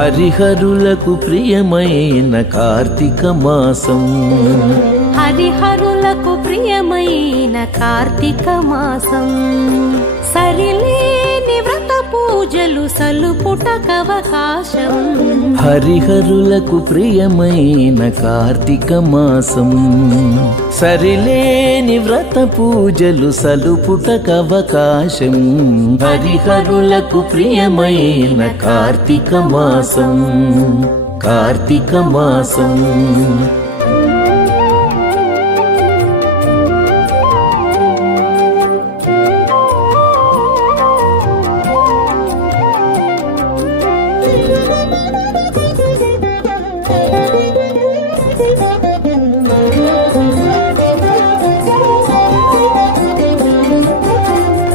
హరిహరులకు ప్రియమైన కార్తీక మాసం. హరిహరులకు ప్రియమైన కార్తీక మాసం. సరిలేని వ్రత పూజలు సలుపుటకవకాశం. హరిహరులకు ప్రియమైన కార్తీక మాసం. సరిలేని వ్రత పూజలు సలుపుటకవకాశం. హరిహరులకు ప్రియమైన కార్తీక మాసం. కార్తీక మాసం.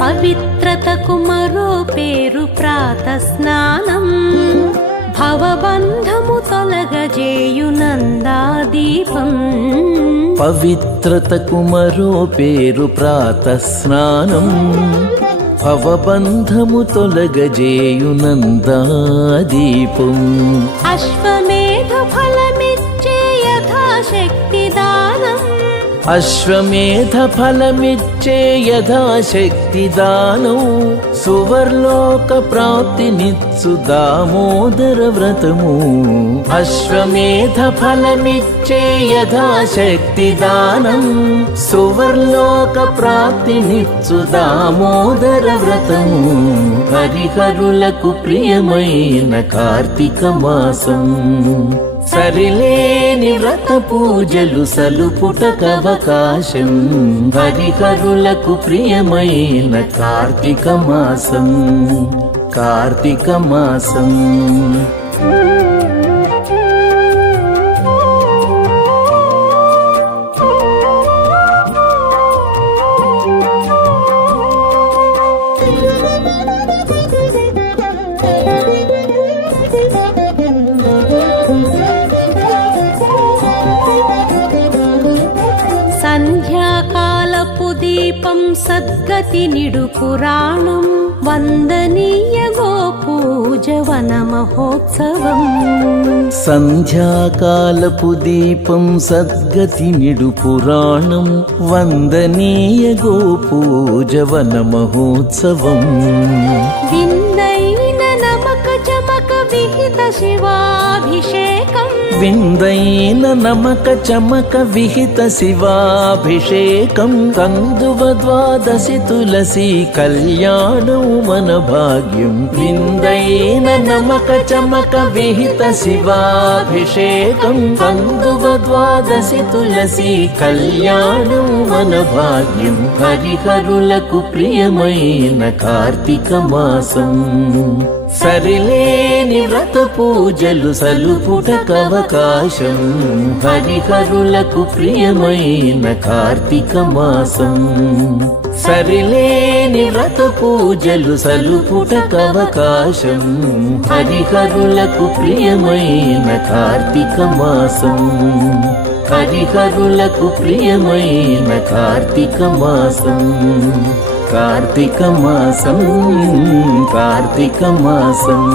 పవిత్రతకు మరో పేరు ప్రాత స్నానం. భవబంధము తొలగజేయు నందాదీపం. పవిత్రతకు మరో పేరు ప్రాత స్నానం. భవబంధము తొలగజేయు నందాదీపం. అశ్వమేధ ఫలమిచ్చే యథాశక్తి దానం. అశ్వమేధ ఫలమిచ్చే యథాశక్తి దానం. సువర్లోక ప్రాప్తినిచ్చు దామోదర వ్రతము. అశ్వమేధ ఫలమిచ్చే యథాశక్తి దానం. సువర్లోక ప్రాప్తినిచ్చు దామోదర వ్రతము. హరిహరులకు ప్రియమైన కార్తీక మాసం. సరిలేని వ్రత పూజలు సలుపుటకవకాశం. హరిహరులకు ప్రియమైన కార్తీక మాసం. కార్తీక మాసం. సంధ్యాకాలపు దీపం సద్గతి నిడు పురాణం. వందనీయ గోపూజవన మహోత్సవం. సంధ్యాకాలపు దీపం సద్గతి నిడు పురాణం. వందనీయ గోపూజవన మహోత్సవం. విందైన నమక చమక విహిత శివాభిషేకం. విందైన నమక చమక విహిత శివాభిషేకం. కందువ ద్వాదశి తులసి కళ్యాణం మన భాగ్యం. విందైన నమక చమక విహిత శివాభిషేకం. కందువ ద్వాదశి తులసి కళ్యాణం మన భాగ్యం. హరిహరులకు ప్రియమైన కార్తీక మాసం. సరిలేని వ్రత పూజలు సలుపుటకవకాశం. హరిహరులకు ప్రియమైన కార్తీక మాసం. సరిలేని వ్రత పూజలు సలుపుటకవకాశం. హరిహరులకు ప్రియమైన కార్తీక మాసం. హరిహరులకు ప్రియమైన కార్తీక మాసం. కార్తీక మాసం. కార్తీక మాసం.